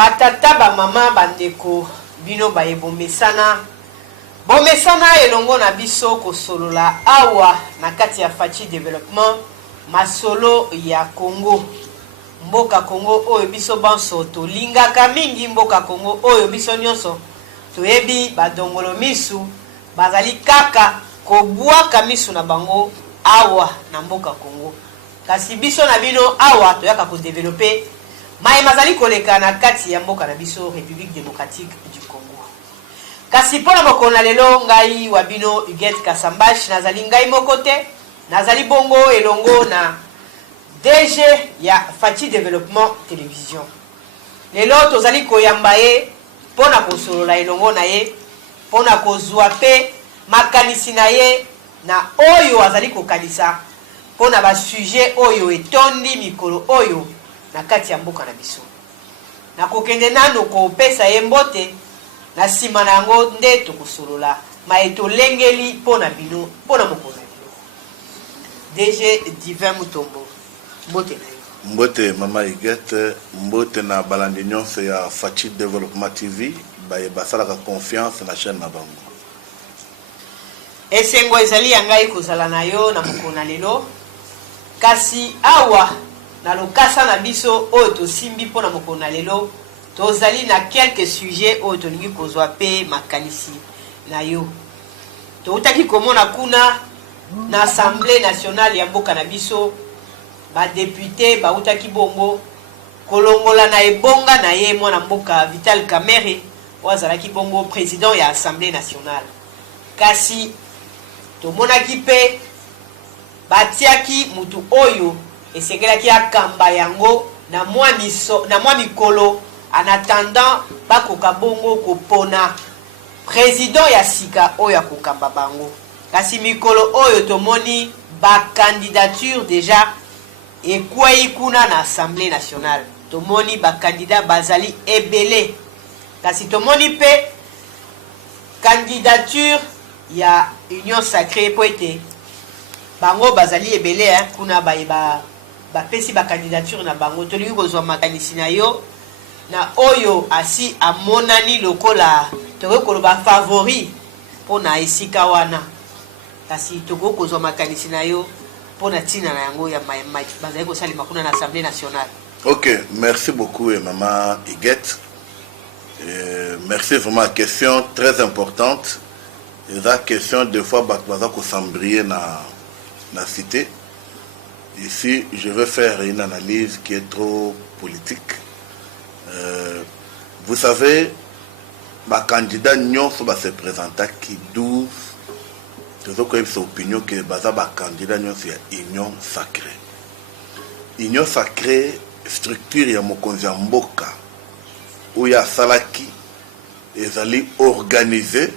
batata ba mama bandeko bino ba ebomesana bomesana elongo na biso kosolola awa na kati ya Fachi Développement masolo ya Congo. Mboka Congo oyo biso banso to lingaka mingi, mboka Congo oyo biso nyonso toyebi badongolo misu bazali kaka kobwaka misu na bango awa na mboka Congo. Kasi biso na bino awa toyaka ko développer mai mazali koleka na kati ya mboka na biso République démocratique du Congo. Kasi pona mokona lelo ngai wa bino Huguette Kasambash nazali ngai mokote nazali bongo elongo na DG ya Fachi Développement Télévision. Lelo tozali koyamba ye pona kosolola elongo na ye pona kozwa pe makanisi na ye na oyo azali kokanisa pona ba sujet oyo etondi mikolo oyo na kati ya mboka na biso. Na kokende nano kopesa ye mbote na sima na yango nde tokosolola maeto lengeli pona bino pona mokolo lelo. DG Divin Mutombo mbote na yo. Mbote mama Huguette, mbote na balandi nyonso ya Fachi Développement TV baye basalaka confiance na chaîne na bango. Esengo ezali ya ngai kozala na yo na mokolo na lelo. Kasi awa na lokasa na biso oyo tosimbi pona mokolo na lelo tozali na quelques sujets oyo tolingi kozwa pe makanisi na yo. Toutaki komona kuna na Assemblée nationale ya mboka na biso ba député bautaki bongo kolongola na ebonga na ye mwana mboka Vital Kamerhe wazalaki bongo président ya Assemblée nationale. Kasi tomonaki pe batiaki mutu oyo esegelaki akamba yango na mwa mikolo en attendant bakoka bongo kopona président ya sika oyo akokamba bango. Kasi mikolo oyo tomoni ba candidature déjà ekwei kuna na Assemblée nationale. Tomoni ba candidat bazali ebele. Kasi tomoni pe candidature ya Union Sacrée poete bango bazali ebele kuna ba pesi ba candidature na bango tolingi kozwa makanisi na yo na oyo asi amonani lokola tokolo ba favori pona esika wana. Kasi toko kozwa makanisi na yo pona tina na yango ya bazali kosalima kuna na Assemblée nationale. Ok, merci beaucoup maman Huguette. Merci vraiment, question très importante. La question de fois baza ko s'embrier na cité. Ici, je vais faire une analyse qui est trop politique. Vous savez, ma candidat nyonso va se présenter qui 12. C'est une opinion que baza ba candidat nyonso ya Union Sacrée. Union Sacrée structure ya mokonzi ya mboka où ya salaki ezali organisé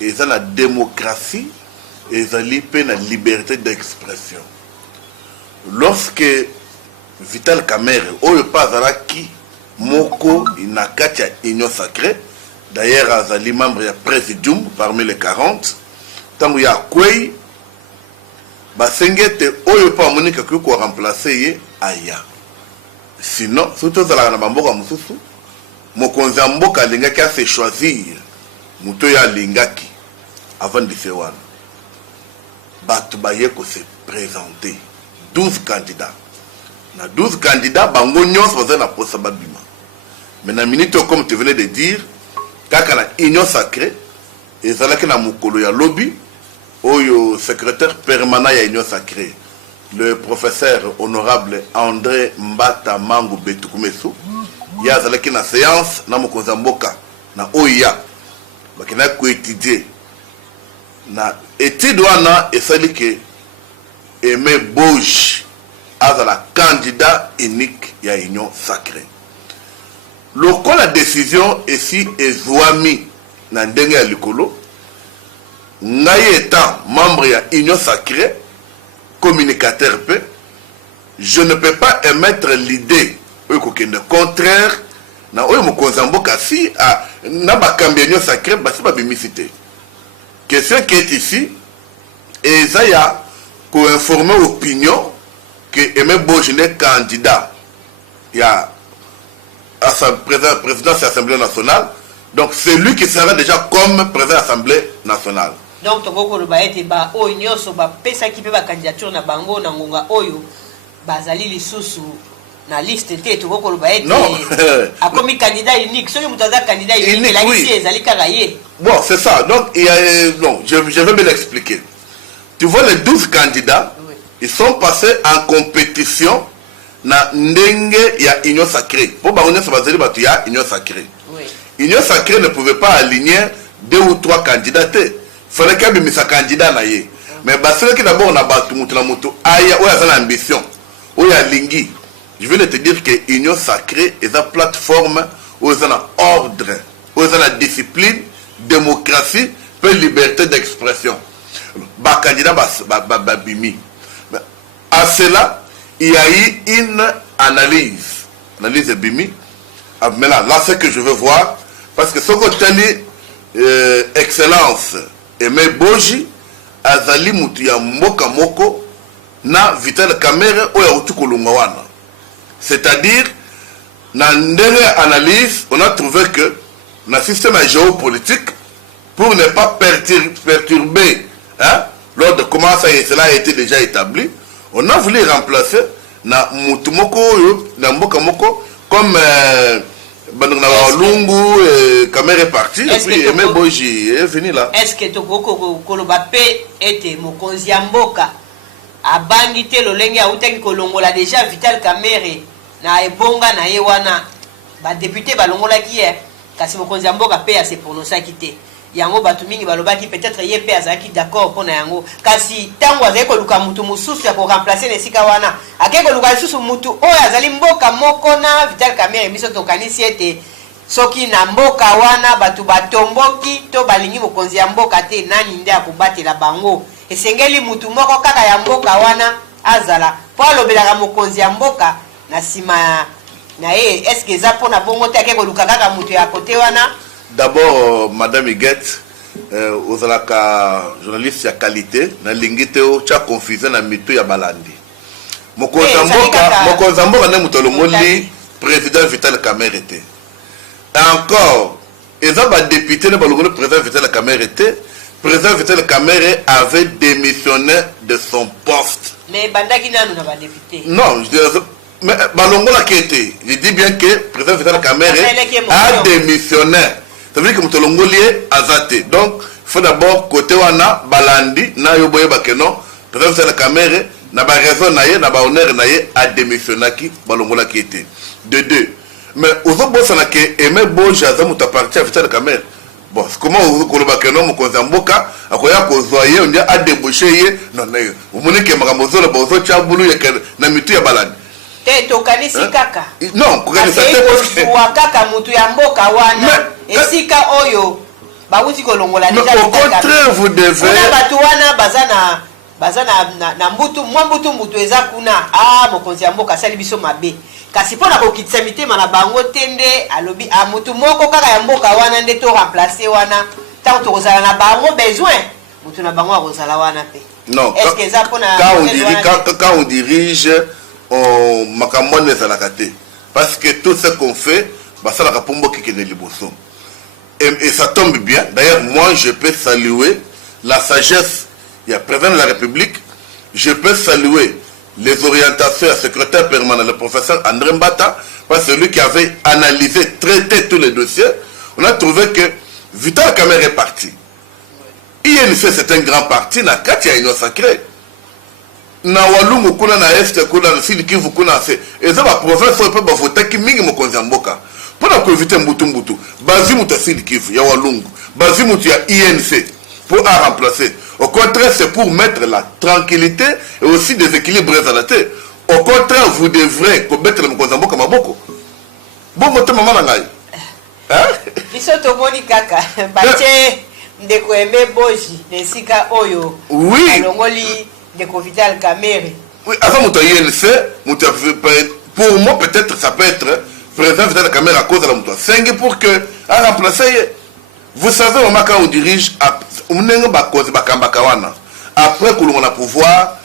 ezali la démocratie ezali pe na liberté d'expression. Lorsque Vital Kamerhe oyo pa azalaki moko na kati ya Union Sacrée, d'ailleurs azali membre ya Presidium parmi les 40, tango ya kwei basengete oyo pa monika ko remplacer ye aya. Sinon surtout zala na bamboka mususu mokonzi mboka lingaki se choisir muto ya lingaki avant de faire wana batu baye ko se présenter 12 candidats. Na 12 candidats, bango nyonso baza na posa babima. Mais na minute comme tu venais de dire, kaka na Union Sacrée, ezalaki na mukolo ya lobby, oyo secrétaire permanent ya Union Sacrée, le professeur honorable André Mbata Mangu Betukumesu, ya azalaki na séance na mokonzi mboka na OIA. Bakina ko étudier na étude wana esali ke Aimé Bouge as la candidat unique ya Union Sacrée. Lorsque la décision ici est zouami na ndenge ya likolo, ngai étant membre ya Union Sacrée, communicateur peu, je ne peux pas émettre l'idée contraire na oyo mokonzi mboka si na bakambi Union Sacrée basi ba bimisité. Question qui est ici et ça y a pour informer l'opinion que Aimé Bouge est candidat. Il y a présidence de l'Assemblée nationale. Donc c'est lui qui sera déjà comme président de l'Assemblée nationale. Donc toko loba ete ba oyo nyoso ba pesa ki pe ba candidature na bango na ngonga oyo bazali lisusu na liste te toko loba ete a comme candidat unique soki mutaza candidat unique la liste ezali kaka ye. Bon, c'est ça. Donc il y a non, je vais bien l'expliquer. Tu vois les 12 candidats, oui. Ils sont passés en compétition na ndenge ya union sacrée. Pour baronner ça bazali batu ya union sacrée. Oui. Union sacrée ne pouvait pas aligner 2 ou 3 candidats. Il fallait qu'il y ait un candidat. Mais parce que d'abord on a battu Moutounamoto, aya, où il y a l'ambition, où il y a l'ingui. Je veux te dire que l'union sacrée est une plateforme où il y a ordre, où il y a la discipline, démocratie, et liberté d'expression. Bah candidat bimi. À cela, il y a eu une analyse de bimi. Mais là, c'est ce que je veux voir, parce que ce côté excellence. Aimé Boji azali mutu ya mboka moko na Vital Kamerhe oya utukolunga wana. C'est-à-dire na ndenge analyse on a trouvé que na système géopolitique pour ne pas perturber hein, lors de comment cela a été déjà établi, on a voulu remplacer na mutu moko na mboka moko comme Lungu, Kamerhe est parti, et puis Aimé Boji est venu là. Est-ce que Toko Kolobape était Mokonzi Mboka a bandité le lenge a utaki kolongola déjà Vital Kamerhe na ebonga na yewana ba député balongola ki kasi Mokonzi Mboka pe a se prononcer kité. Yango batu mingi balobaki peut-être ye pe azaki d'accord pona yango kasi tango azali koluka mutu mususu ya ko remplacer nesika wana akeko koluka susu mutu oyo azali mboka moko na Vital Kamerhe biso tokanisi ete soki na mboka wana batu batomboki to balingi mokonzi ya mboka te nani nde akobatela bango esengeli mutu moko kaka ya mboka wana azala po alobelaka mokonzi ya mboka na sima na ye eske eza mpona bongo te akeko koluka kaka mutu ya kote wana. D'abord, Madame Higuette, aux journalistes de qualité, na lingite o cha confusé na mitu ya balandi. Mokonzi Mboka na mutolongoli président Vital Kamerhe était. Encore, ils ont ba député na balongoli président Vital Kamerhe était. Président Vital Kamerhe avait démissionné de son poste. Mais bandaki nanu na ba député. Non, mais balongola qui était. Je dis bien que président Vital Kamerhe a démissionné. Ça veut dire que Moutolongoli azate. Donc, il faut d'abord côté wana balandi na yoboye bakeno. Président Vital Kamerhe na ba raison na ye na ba honneur na ye a démissionné qui balongola qui était. De deux. Mais aux autres ça na que Aimé Boji azamu ta parti à Vital Kamerhe. Bon, comment vous kolobakeno Mokonzi Mboka akoya kozwaye on a débouché ye non non. Vous monez que makambozo la bozo cha bulu ya na mitu ya balandi. Te tokanisi kaka. Non, kokanisa te parce que kaka mutu ya mboka wana. Esika oyo bawuti kolongola déjà. Au contraire, vous devez. Kuna batu wana bazana na mbutu mbutu eza kuna mokonzi ya mboka sali biso mabe. Kasi pona kokitisa mitema na bango tende alobi mutu moko kaka ya mboka wana nde to remplacer wana tant to kozala na bango besoin mutu na bango akozala wana pe. Non. Est-ce que ça pona quand on dirige on makamone zalakate parce que tout ce qu'on fait ça la kapombo qui est liboso. Et ça tombe bien. D'ailleurs, moi, je peux saluer la sagesse. Il y a président de la République. Je peux saluer les orientations à secrétaire permanent, le professeur André Mbata, parce que celui qui avait analysé, traité tous les dossiers. On a trouvé que Vital Kamerhe est parti. INC, c'est un grand parti. Na Katia Union Sacrée. Na Walungu kuna na Est kuna na Sud Kivu kuna se. Et ça va professeur peut voter qui mingi Mokonzi Mboka. Pour éviter Mbutu, Bazi Moutassili Kivu, ya Walungu, Bazi Moutia INC, pour remplacer. Au contraire, c'est pour mettre la tranquillité et aussi des équilibres à la tête. Au contraire, vous devrez commettre le Mokonzambo comme Boko. Bon, votre maman n'a pas. Hein? Bisoto Moni Kaka, Baché, Ndeko Aimé Boji, Nesika Oyo, oui. Alongoli, Ndeko Vital Kamerhe. Oui, avant Mouta INC, pour moi, peut-être, ça peut être. Président Vital Kamerhe à cause de la mouton. C'est pour que, à remplacer, vous savez, quand on dirige, après que l'on a pouvoir,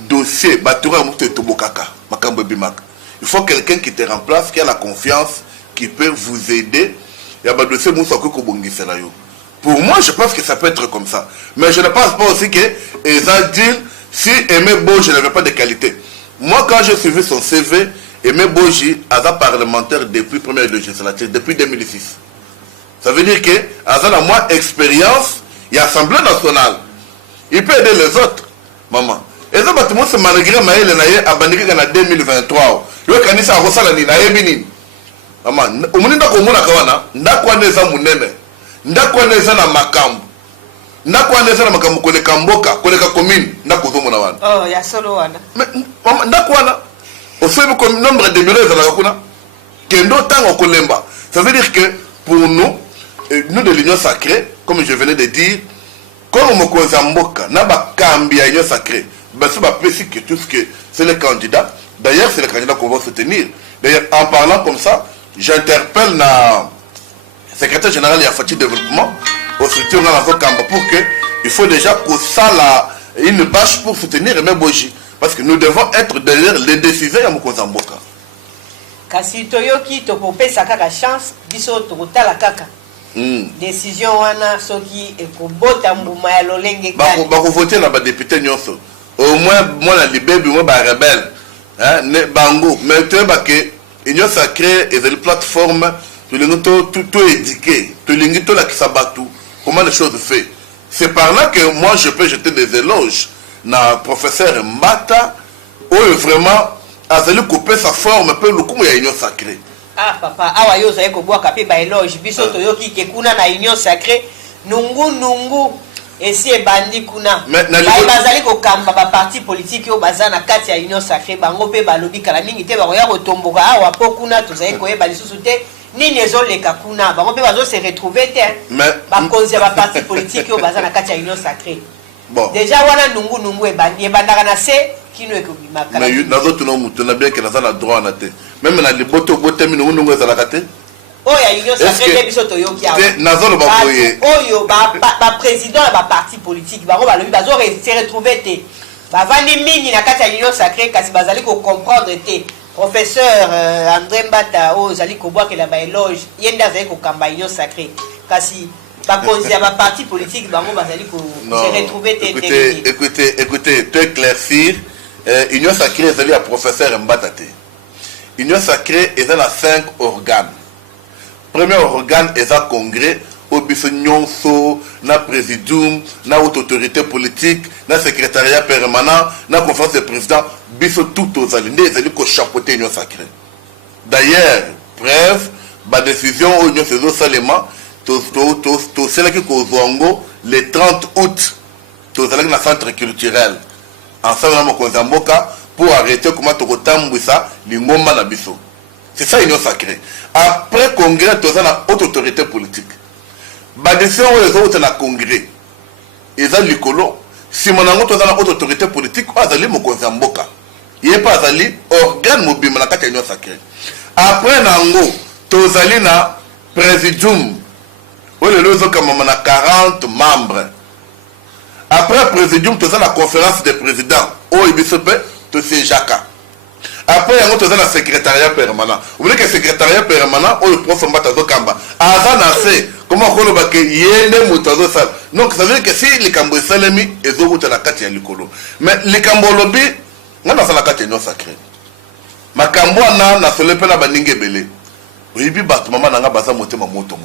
dossier, batoura mouton et tobokaka, makambo bimaka. il faut quelqu'un qui te remplace, qui a la confiance, qui peut vous aider. Il y a des dossiers pour moi, je pense que ça peut être comme ça. Mais je ne pense pas aussi que Eza dit si Aimé Boji n'avait pas de qualité. Moi, quand j'ai suivi son CV, Aimé Boji a été parlementaire depuis la première législature, depuis 2006. Ça veut dire que Eza a moins expérience et Assemblée nationale. Il peut aider les autres. Maman. Et ça, c'est malgré Maël Naye a bandé en 2023. Il y a un Rosala ni Naye Binin. Maman, au moment où on a kawana, ndakwa neza munene, ndakwa neza na makambu, ndakwa neza na makambu kole kamboka, kole ka commune, ndako zo mona wana. Oh, ya solo wana. Mais maman, ndakwa na, au fait comme nombre de bureaux za kuna, kendo tango kolemba. Ça veut dire que pour nous, nous de l'Union sacrée, comme je venais de dire, comme on me mboka, na ba kambi à l'Union sacrée, ben c'est pas précis que tout ce que c'est le candidat. D'ailleurs, c'est le candidat qu'on va soutenir. D'ailleurs, en parlant comme ça, j'interpelle le secrétaire général de la Fati Développement au structure pour que il faut déjà que ça une bâche pour soutenir Aimé Boji. Parce que nous devons être derrière les décisions à Mokozamboka. Kasi toyoki topopesa kaka chance biso tokotala kaka décision wana soki ekobota mbuma ya lolenge kali bakovoter na badéputé nyonso au moins moi la libebi moi ba rebelle ne bango mais tu vois que Union sacrée et les plateformes tout éduqué tout lingi tout la kisabatu comment les choses fait. C'est par là que moi je peux jeter des éloges na professeur Mbata où vraiment azali couper sa forme peu le coup ya Union sacrée. Ah papa awa yo zaye ko boka pe ba éloge biso toyoki ke kuna na Union sacrée nungu esi ebandi kuna bazali ko kamba ba parti politique yo bazana kati ya Union sacrée bango pe balobi kala mingi te ba ya kotomboka awa po kuna tozaye ko yeba lisusu te nini ezoleka kuna bango pe bazo se retrouver te ba konzi ba parti politique yo bazana kati ya Union sacrée. Bon. Déjà wana nungu ebandaka na se kino ekobimaka. Mais nazo tuno mutu na bien que naza na droit na te. Même na liboto bote mi nungu ezalaka te. Oya Union sacrée biso toyoki awa. Nazo lo bakoye. Oyo ba président ya ba parti politique bango balobi bazo se retrouver te. Ba vandi mingi na kati ya Union sacrée kasi bazali ko comprendre te. Professeur André Mbata o zali ko boka la ba éloge yenda zali ko kamba Union sacrée kasi parti politique bango bazali ko se retrouver écoutez tu éclaircir Union sacrée ezali ya professeur Mbata te. Union sacrée ezali na 5 organes. Premier organe eza congrès au biso nyonso na présidium na haute autorité politique na secrétariat permanent na conférence de président biso tout ozali nde ezali ko chapeauter Union sacrée. D'ailleurs preuve ba décision au Union sacrée seulement tout cela qui kozwango le 30 août tozalaki na centre culturel ensemble na Mokozamboka pour arrêter comment tokotambwisa lingomba na biso. C'est ça Union sacrée. Après congrès toza na haute autorité politique. Ba décision oyo ezouta na congrès eza likolo sima nango toza na haute autorité politique azali Mokozamboka ye pa azali organe mobimba na kati ya Union sacrée. Après nango tozali na présidium oyo lelo ezokamba na 40 membres. Après présidium toza na conférence des présidents oyo biso pe tosi jaka. Après yango toza na secrétariat permanent. Vous voulez que secrétariat permanent oyo prof Mbata zokamba aza na se comment koloba ke yende mutu azosala. Donc ça veut dire que si likambo esalemi ezokuta na kati ya likolo mais likambo lobi ngana sala kati ya Union sacrée makambo na na sole pe na baninge belé oyibi bato mama nanga baza motema moto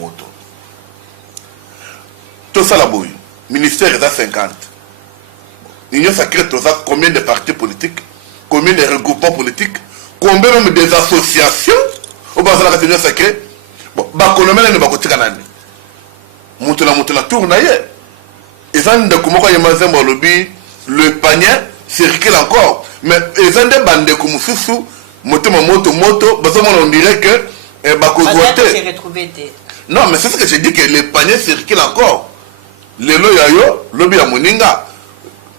tout ça la boy ministère est à 50. L'Union sacrée tout ça combien de partis politiques, combien de regroupements politiques, combien même des associations au bas de la Union sacrée. Bon ba konomela ne ba kotika nani mutuna tourna ye ezan de komoko ya mazembo lobby le panier circule encore mais ezan de bande comme susu motema moto bazomona on dirait que ba kozwate non mais c'est ce que je dis que le panier circule encore. Les loyaux, lobby à Moninga.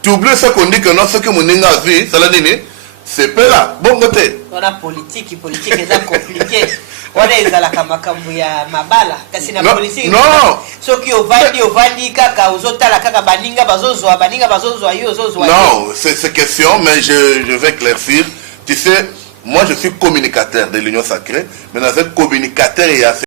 Tu oublies ce qu'on dit que non, ce que Moninga a vu, ça l'a dit, c'est pas là. Bon côté. On a politique est compliqué. On est à la Kamakambuya Mabala. Kasi na politique. Non. Ce qui ovandi kaka ozota la kaka baninga bazozo yo zozo. Non, c'est question, mais je vais éclaircir. Tu sais, moi je suis communicateur de l'Union Sacrée, mais dans un communicateur et